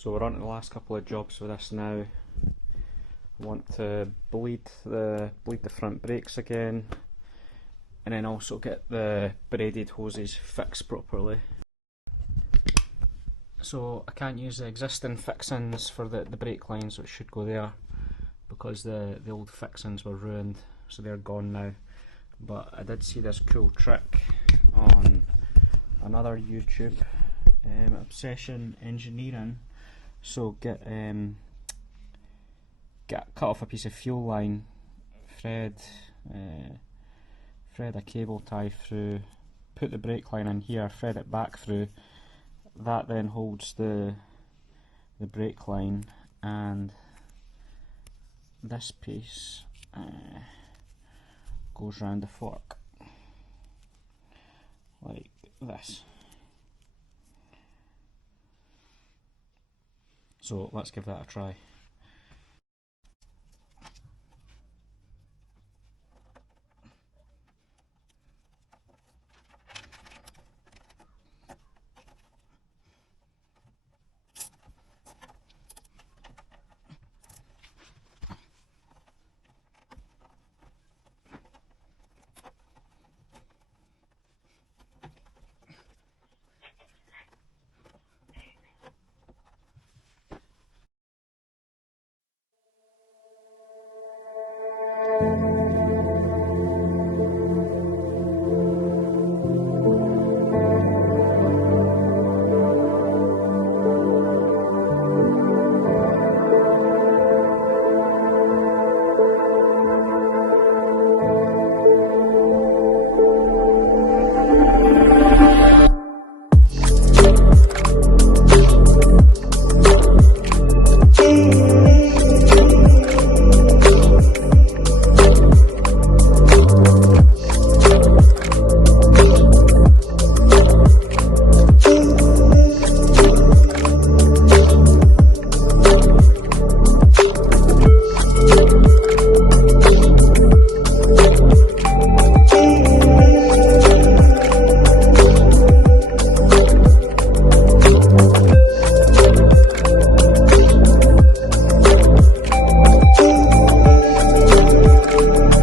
So we're on to the last couple of jobs with this now. I want to bleed the front brakes again, and then also get the braided hoses fixed properly. So I can't use the existing fixings for the brake lines, which should go there, because the old fixings were ruined, so they're gone now. But I did see this cool trick on another YouTube, Obsession Engineering. So cut off a piece of fuel line, thread a cable tie through, put the brake line in here, thread it back through. That then holds the brake line, and this piece goes round the fork like this. So let's give that a try.